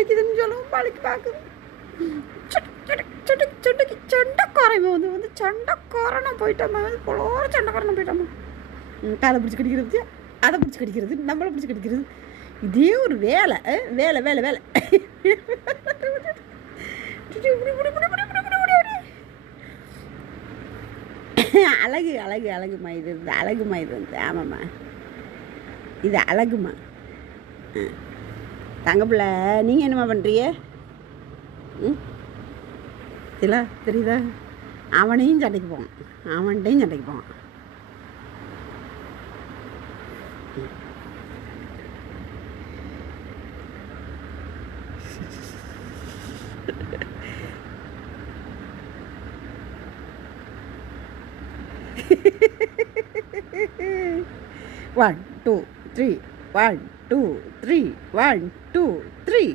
வலிக்குதுன்னு சொல்லவும் வலிக்கு பார்க்குது. சண்டைக்காரன் வந்து சண்டைக்காரனா போயிட்டாமா, பொலோர சண்டைக்காரனா போயிட்டாமா. காலை பிடிச்சி கடிக்கிறது, அதை பிடிச்சி கடிக்கிறது, நம்மளை பிடிச்சி கடிக்கிறது, இதே ஒரு வேலை. வேலை வேலை வேலை. அழகு அழகு அழகுமா, இது வந்து அழகுமா, இது வந்து ஆமாம்மா, இது அழகுமா. தங்கப்பிள்ள, நீங்கள் என்னம்மா பண்ணுறிய? இல்லை தெரியுதா? அவனையும் சண்டைக்கு போவான், அவன்கிட்டையும் சண்டைக்கு போவான். One, two, three. 1, 2, 3. 1, 2, 3.